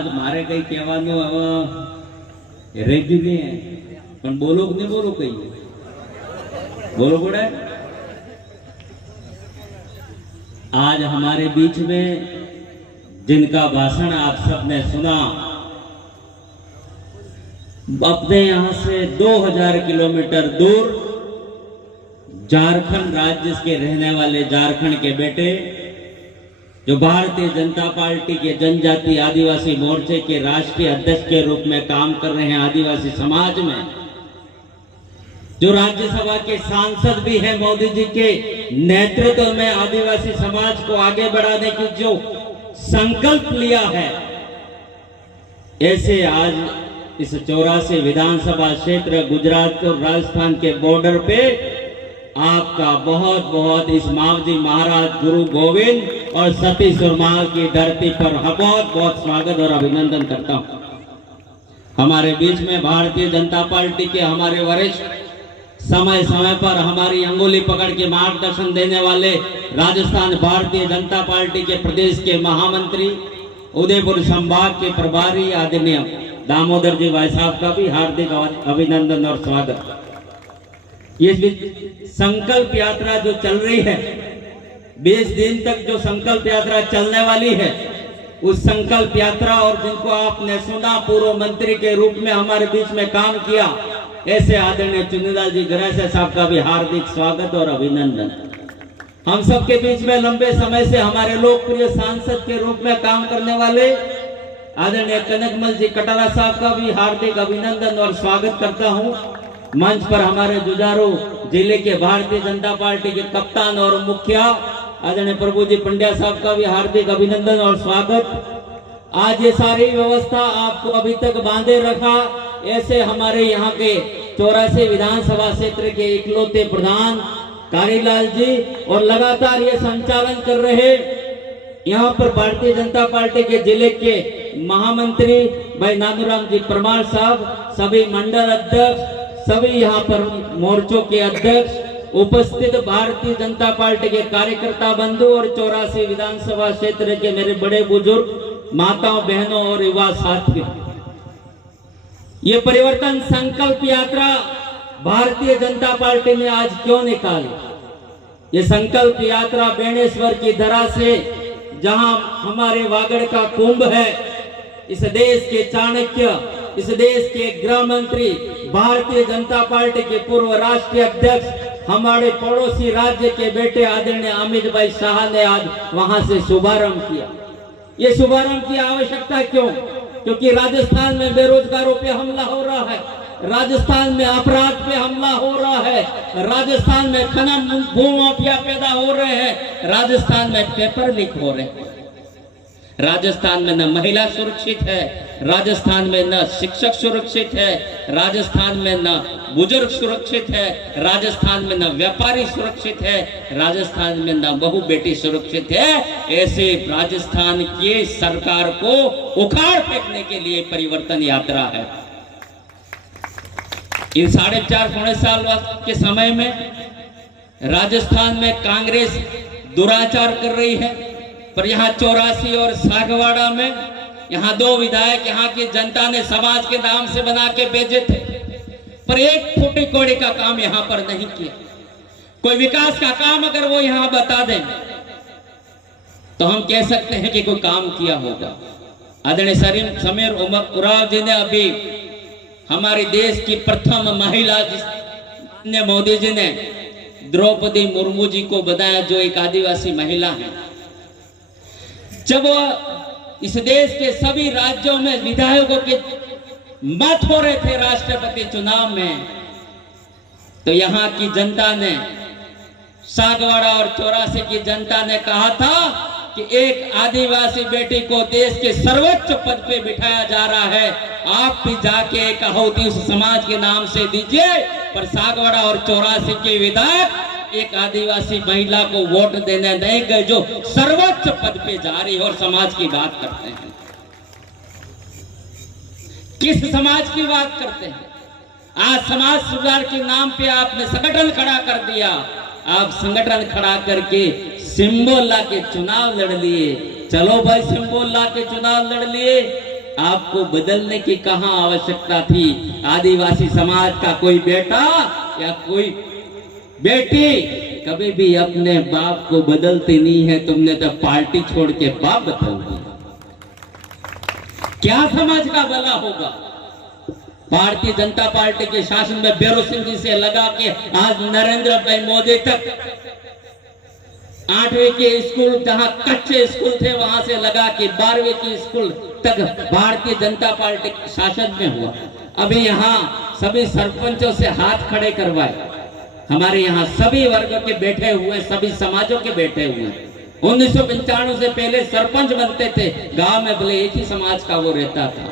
आज मारे कई कहेવાનું હવે રેગ્યુ નહીં है પણ બોલો કે નહીં બોલો કઈ बोलो पड़े। आज हमारे बीच में जिनका भाषण आप सबने सुना, अपने यहां से 2000 किलोमीटर दूर झारखंड राज्य के रहने वाले झारखंड के बेटे जो भारतीय जनता पार्टी के जनजाति आदिवासी मोर्चे के राष्ट्रीय अध्यक्ष के रूप में काम कर रहे हैं आदिवासी समाज में, जो राज्यसभा के सांसद भी हैं, मोदी जी के नेतृत्व में आदिवासी समाज को आगे बढ़ाने की जो संकल्प लिया है, ऐसे आज इस 84 विधानसभा क्षेत्र गुजरात और राजस्थान के बॉर्डर पे आपका बहुत बहुत इस मावजी महाराज गुरु गोविंद और सती सुरमाल की धरती पर बहुत बहुत स्वागत और अभिनंदन करता हूं। हमारे बीच में भारतीय जनता पार्टी के हमारे वरिष्ठ, समय समय पर हमारी अंगुली पकड़ के मार्गदर्शन देने वाले राजस्थान भारतीय जनता पार्टी के प्रदेश के महामंत्री, उदयपुर संभाग के प्रभारी आदरणीय दामोदर जी भाई साहब का भी हार्दिक अभिनंदन और स्वागत। ये संकल्प यात्रा जो चल रही है, 20 दिन तक जो संकल्प यात्रा चलने वाली है, उस संकल्प यात्रा और जिनको आपने सुना पूर्व मंत्री के रूप में हमारे बीच में काम किया, ऐसे आदरणीय चुनीलाल जी गरासिया साहब का भी हार्दिक स्वागत और अभिनंदन। हम सबके बीच में लंबे समय से हमारे लोकप्रिय सांसद के रूप में काम करने वाले आदरणीय कनकमल जी कटारा साहब का भी हार्दिक अभिनंदन और स्वागत करता हूं। मंच पर हमारे जुझारू जिले के भारतीय जनता पार्टी के कप्तान और मुखिया आदरणीय प्रभु जी पंड्या साहब का भी हार्दिक अभिनंदन और स्वागत। आज ये सारी व्यवस्था आपको अभी तक बांधे रखा, ऐसे हमारे यहाँ के 84 विधानसभा क्षेत्र के इकलौते प्रधान कारीलाल जी और लगातार ये संचालन कर रहे यहाँ पर भारतीय जनता पार्टी के जिले के महामंत्री भाई नानूराम जी परमार साहब, सभी मंडल अध्यक्ष, सभी यहाँ पर मोर्चों के अध्यक्ष, उपस्थित भारतीय जनता पार्टी के कार्यकर्ता बंधु और 84 विधानसभा क्षेत्र के मेरे बड़े बुजुर्ग, माताओं बहनों और युवा साथियों, ये परिवर्तन संकल्प यात्रा भारतीय जनता पार्टी ने आज क्यों निकाली? ये संकल्प यात्रा बेणेश्वर की धरा से, जहां हमारे वागड़ का कुंभ है, इस देश के चाणक्य, इस देश के गृह मंत्री, भारतीय जनता पार्टी के पूर्व राष्ट्रीय अध्यक्ष, हमारे पड़ोसी राज्य के बेटे आदरणीय अमित भाई शाह ने आज वहां से शुभारंभ किया। ये शुभारंभ की आवश्यकता क्यों? क्योंकि राजस्थान में बेरोजगारों पे हमला हो रहा है, राजस्थान में अपराध पे हमला हो रहा है, राजस्थान में खनन भूमाफिया पैदा हो रहे हैं, राजस्थान में पेपर लीक हो रहे हैं, राजस्थान में न महिला सुरक्षित है, राजस्थान में न शिक्षक सुरक्षित है, राजस्थान में न बुजुर्ग सुरक्षित है, राजस्थान में न व्यापारी सुरक्षित है, राजस्थान में न बहू बेटी सुरक्षित है। ऐसे राजस्थान की सरकार को उखाड़ फेंकने के लिए परिवर्तन यात्रा है। इन 4.5 पौने साल के समय में राजस्थान में कांग्रेस दुराचार कर रही है, पर यहाँ 84 और सागवाड़ा में यहाँ 2 विधायक यहाँ की जनता ने समाज के नाम से बना के भेजे थे, पर एक फूटी कौड़ी का काम यहाँ पर नहीं किया। कोई विकास का काम अगर वो यहाँ बता दें तो हम कह सकते हैं कि कोई काम किया होगा। आदरणीय समीर उरांव जी ने अभी हमारे देश की प्रथम महिला जिसने मोदी जी ने द्रौपदी मुर्मू जी को बताया, जो एक आदिवासी महिला है। जब इस देश के सभी राज्यों में विधायकों के मत हो रहे थे राष्ट्रपति चुनाव में, तो यहाँ की जनता ने, सागवाड़ा और 84 की जनता ने कहा था कि एक आदिवासी बेटी को देश के सर्वोच्च पद पे बिठाया जा रहा है, आप भी जाके एक आहुति उस समाज के नाम से दीजिए। पर सागवाड़ा और 84 के विधायक एक आदिवासी महिला को वोट देने नहीं गए, जो सर्वोच्च पद पे जा रही है और समाज की बात करते हैं। किस समाज की बात करते हैं? आज समाज सुधार के नाम पे आपने संगठन खड़ा कर दिया। आप संगठन खड़ा करके सिंबल ला के चुनाव लड़ लिए। चलो भाई, सिंबल ला के चुनाव लड़ लिए, आपको बदलने की कहाँ आवश्यकता थी। आदिवासी समाज का कोई बेटा या कोई बेटी कभी भी अपने बाप को बदलती नहीं है। तुमने तो पार्टी छोड़ के बाप बदल दिया। क्या समाज का भला होगा। भारतीय जनता पार्टी के शासन में भैरव सिंह जी से लगा के आज नरेंद्र भाई मोदी तक 8वीं के स्कूल, जहां कच्चे स्कूल थे वहां से लगा के 12वीं के स्कूल तक भारतीय जनता पार्टी शासन में हुआ। अभी यहाँ सभी सरपंचों से हाथ खड़े करवाए। हमारे यहाँ सभी वर्ग के बैठे हुए, सभी समाजों के बैठे हुए। 1995 से पहले सरपंच बनते थे गांव में, भले एक ही समाज का वो रहता था।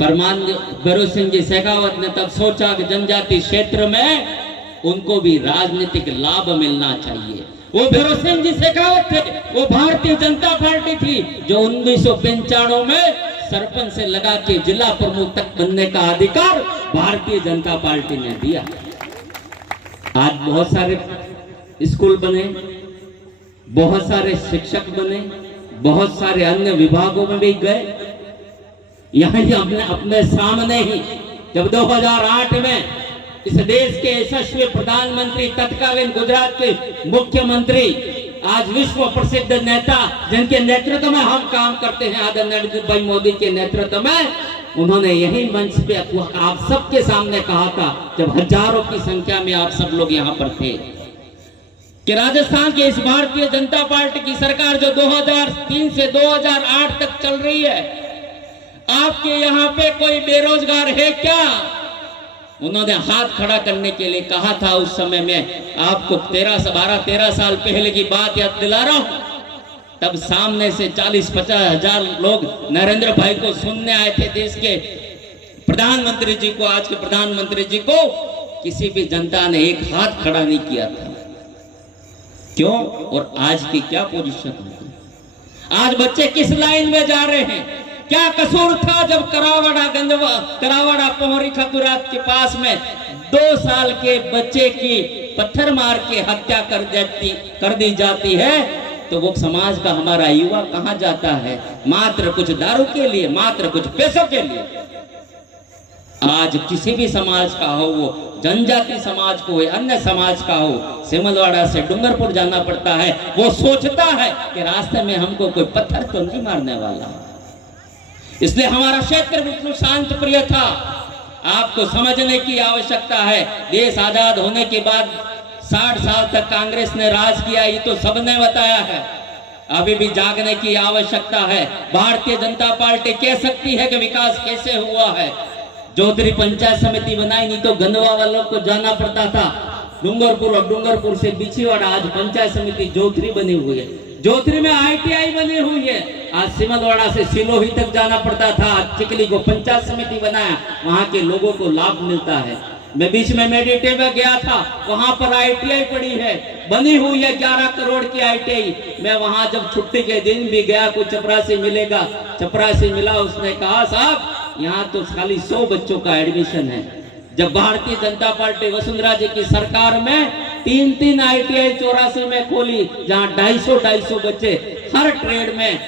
परमानंद भैरव सिंह जी शेखावत ने तब सोचा कि जनजाति क्षेत्र में उनको भी राजनीतिक लाभ मिलना चाहिए। वो भैरव सिंह जी शेखावत थे, वो भारतीय जनता पार्टी थी जो 1995 में सरपंच से लगा के जिला प्रमुख तक बनने का अधिकार भारतीय जनता पार्टी ने दिया। आज बहुत सारे स्कूल बने, बहुत सारे शिक्षक बने, बहुत सारे अन्य विभागों में भी गए। यहाँ ही अपने सामने ही जब 2008 में इस देश के यशस्वी प्रधानमंत्री, तत्कालीन गुजरात के मुख्यमंत्री, आज विश्व प्रसिद्ध नेता जिनके नेतृत्व में हम काम करते हैं, आदरणीय नरेंद्र भाई मोदी के नेतृत्व में, उन्होंने यही मंच पे आप सबके सामने कहा था, जब हजारों की संख्या में आप सब लोग यहाँ पर थे, कि राजस्थान के इस भारतीय जनता पार्टी की सरकार जो 2003 से 2008 तक चल रही है, आपके यहाँ पे कोई बेरोजगार है क्या। उन्होंने हाथ खड़ा करने के लिए कहा था। उस समय में आपको 12-13 साल पहले की बात याद दिला रहा हूं। तब सामने से 40-50 हजार लोग नरेंद्र भाई को सुनने आए थे। देश के प्रधानमंत्री जी को, आज के प्रधानमंत्री जी को किसी भी जनता ने एक हाथ खड़ा नहीं किया था। क्यों? और आज की क्या पोजीशन है? आज बच्चे किस लाइन में जा रहे हैं? क्या कसूर था जब करावाड़ा पोहरी खकुरात के पास में 2 साल के बच्चे की पत्थर मार के हत्या कर दी जाती है, तो वो समाज का हमारा युवा कहां जाता है? मात्र कुछ दारू के लिए, मात्र कुछ पैसों के लिए। आज किसी भी समाज का हो, वो जनजाति समाज को हो, अन्य समाज का हो, सिमलवाड़ा से डूंगरपुर जाना पड़ता है, वो सोचता है कि रास्ते में हमको कोई पत्थर तो नहीं मारने वाला। इसलिए हमारा क्षेत्र बिल्कुल शांत प्रिय था। आपको समझने की आवश्यकता है, देश आजाद होने के बाद 60 साल तक कांग्रेस ने राज किया, ये तो सबने बताया है। अभी भी जागने की आवश्यकता है। भारतीय जनता पार्टी कह सकती है कि विकास कैसे हुआ है। जोधरी पंचायत समिति बनाई, नहीं तो गंदवा वालों को जाना पड़ता था डूंगरपुर, और डूंगरपुर से बिछीवाड़ा। आज पंचायत समिति जोधरी बनी हुई है, जोधरी में ITI बनी हुई है। आज सिमलवाड़ा से सिलोही तक जाना पड़ता था, चिकली को पंचायत समिति बनाया, वहां के लोगों को लाभ मिलता है। मैं बीच में मेडिटे में गया था, वहां पर ITI पड़ी है, बनी हुई है 11 करोड़ की ITI। मैं वहां जब छुट्टी के दिन भी गया, कुछ चपरासी मिलेगा, चपरासी मिला, उसने कहा साहब यहाँ तो खाली 100 बच्चों का एडमिशन है। जब भारतीय जनता पार्टी वसुंधरा जी की सरकार में 3 ITI 84 में खोली, जहां 250 बच्चे हर ट्रेड में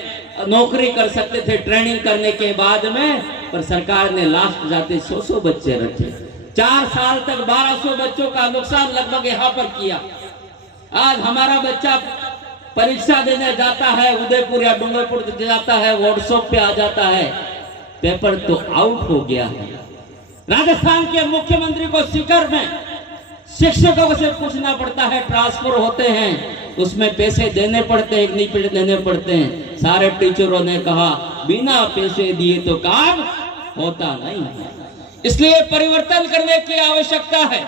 नौकरी कर सकते थे ट्रेनिंग करने के बाद में, पर सरकार ने लास्ट जाते 100 बच्चे रखे। 4 साल तक 1200 बच्चों का नुकसान लगभग यहाँ पर किया। आज हमारा बच्चा परीक्षा देने जाता है, उदयपुर या डूंगरपुर जाता है, व्हाट्सएप पे आ जाता है, पेपर तो आउट हो गया है। राजस्थान के मुख्यमंत्री को सीकर में शिक्षकों से पूछना पड़ता है, ट्रांसफर होते हैं उसमें पैसे देने पड़ते हैं, नहीं देने पड़ते हैं। सारे टीचरों ने कहा बिना पैसे दिए तो काम होता नहीं है। इसलिए परिवर्तन करने की आवश्यकता है।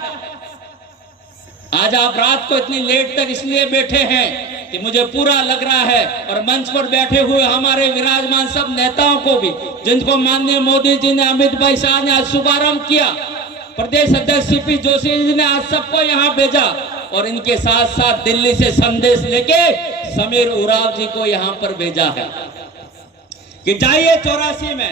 आज आप रात को इतनी लेट तक इसलिए बैठे हैं कि मुझे पूरा लग रहा है, और मंच पर बैठे हुए हमारे विराजमान सब नेताओं को भी, जिनको माननीय मोदी जी ने, अमित भाई शाह ने आज शुभारंभ किया, प्रदेश अध्यक्ष CP जोशी जी ने आज सबको यहाँ भेजा, और इनके साथ साथ दिल्ली से संदेश लेके समीर उराव जी को यहाँ पर भेजा है कि जाइए 84 में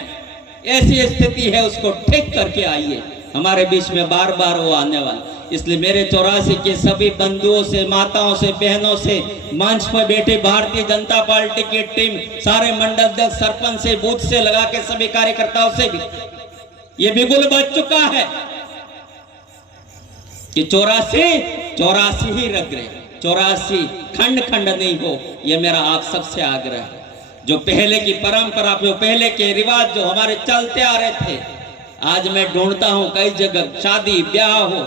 ऐसी स्थिति है, उसको ठीक करके आइए। हमारे बीच में बार बार वो आने वाले। इसलिए मेरे 84 के सभी बंधुओं से, माताओं से, बहनों से, मंच पर बैठे भारतीय जनता पार्टी की टीम, सारे मंडल अध्यक्ष, सरपंच से, बूथ से लगा के सभी कार्यकर्ताओं से भी ये बिगुल बच चुका है कि 84 ही रख गए, 84 खंड खंड नहीं हो। ये मेरा आप सबसे आग्रह है। जो पहले की परंपरा, जो पहले के रिवाज जो हमारे चलते आ रहे थे, आज मैं ढूंढता हूं कई जगह शादी ब्याह हो,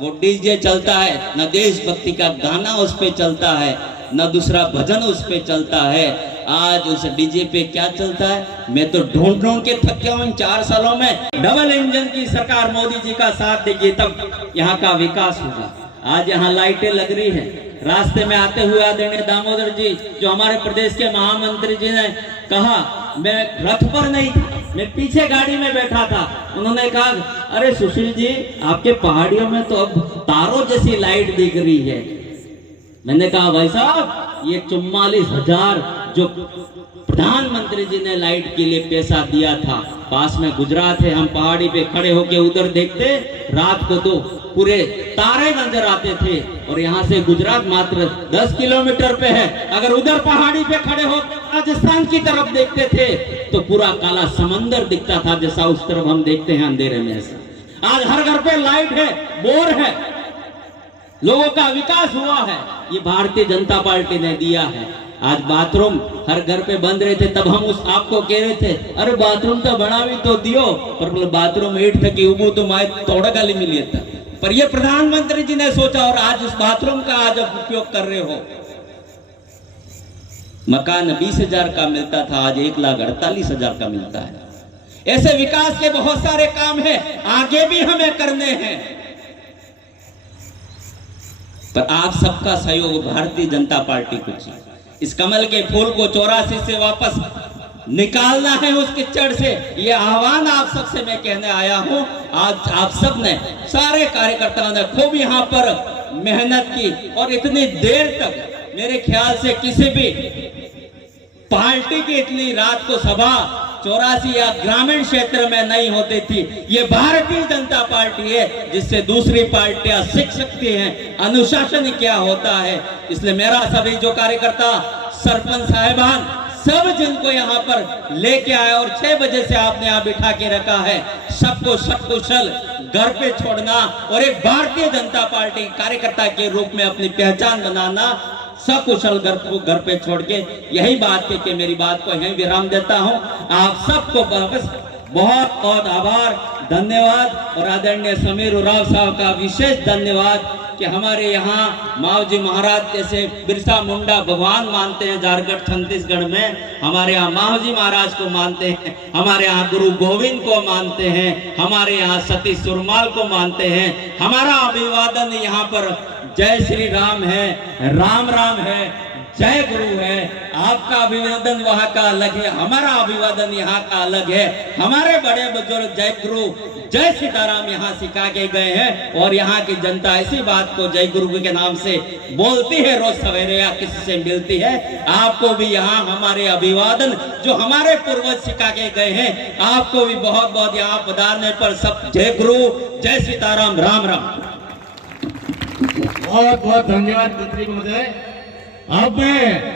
वो डीजे चलता है, न देशभक्ति का गाना उस पे चलता है, न दूसरा भजन उस पे चलता है। आज उस डीजे पे क्या चलता है? मैं तो ढूंढ के थक गया हूं 4 सालों में। डबल इंजन की सरकार मोदी जी का साथ देगी तब यहाँ का विकास होगा। आज यहाँ लाइटें लग रही है। रास्ते में आते हुए आदरणीय दामोदर जी, जो हमारे प्रदेश के महामंत्री जी ने कहा, मैं रथ पर नहीं था, मैं पीछे गाड़ी में बैठा था। उन्होंने कहा, अरे सुशील जी, आपके पहाड़ियों में तो अब तारों जैसी लाइट दिख रही है। मैंने कहा, भाई साहब, ये 44,000 जो प्रधानमंत्री जी ने लाइट के लिए पैसा दिया था, पास में गुजरात है, हम पहाड़ी पे खड़े होके उधर देखते, रात को तो पूरे तारे नजर आते थे। और यहाँ से गुजरात मात्र 10 किलोमीटर पे है। अगर उधर पहाड़ी पे खड़े हो राजस्थान की तरफ देखते थे तो पूरा काला समंदर दिखता था, जैसा उस तरफ हम देखते हैं अंधेरे में। ऐसा आज हर घर पे लाइट है, बोर है, लोगों का विकास हुआ है, ये भारतीय जनता पार्टी ने दिया है। आज बाथरूम हर घर पे बंद रहे थे, तब हम उस आपको कह रहे थे, अरे बाथरूम तो बनावी तो दियो, पर बाथरूम ईट थकी उबू तो माए थोड़ा गाली मिली था। पर ये प्रधानमंत्री जी ने सोचा और आज उस बाथरूम का आज उपयोग कर रहे हो। मकान 20,000 का मिलता था, आज 1,48,000 का मिलता है। ऐसे विकास के बहुत सारे काम है, आगे भी हमें करने हैं, पर आप सबका सहयोग भारतीय जनता पार्टी को चाहिए। इस कमल के फूल को 84 से वापस निकालना है उस कीचड़ से। ये आह्वान आप सबसे मैं कहने आया हूं। आज आप सब ने, सारे कार्यकर्ताओं ने खूब यहाँ पर मेहनत की और इतनी देर तक मेरे ख्याल से किसी भी पार्टी की इतनी रात को सभा 84 या ग्रामीण क्षेत्र में नहीं होती थी। ये भारतीय जनता पार्टी है जिससे दूसरी पार्टियां सीख सकती हैं अनुशासन क्या होता है। इसलिए मेरा सभी जो कार्यकर्ता, सरपंच साहिबान, सब जिनको यहाँ पर लेके आए और 6 बजे से आपने यहाँ बिठा के रखा है, सबको सकुशल घर पे छोड़ना और एक भारतीय जनता पार्टी कार्यकर्ता के रूप में अपनी पहचान बनाना, सकुशल घर पे छोड़ के, यही बात है कि मेरी बात को यहीं विराम देता हूं। आप सबको बहुत बहुत आभार, धन्यवाद। और आदरणीय समीर उरांव साहब का विशेष धन्यवाद कि हमारे यहाँ मावजी महाराज जैसे बिरसा मुंडा भगवान मानते हैं झारखंड छत्तीसगढ़ में, हमारे यहाँ मावजी महाराज को मानते हैं, हमारे यहाँ गुरु गोविंद को मानते हैं, हमारे यहाँ सती सुरमाल को मानते हैं। हमारा अभिवादन यहाँ पर जय श्री राम है, राम राम है, जय गुरु है। आपका अभिवादन वहां का अलग है, हमारा अभिवादन यहाँ का अलग है। हमारे बड़े बुजुर्ग जय गुरु जय सीताराम यहाँ सिखा के गए हैं और यहाँ की जनता ऐसी बात को जय गुरु के नाम से बोलती है रोज सवेरे या किसी से मिलती है। आपको भी यहाँ हमारे अभिवादन जो हमारे पूर्वज सिखा के गए हैं, आपको भी बहुत बहुत यहाँ पधारने पर सब जय गुरु जय सीताराम, राम राम। बहुत बहुत धन्यवाद मंत्री महोदय। अब मैं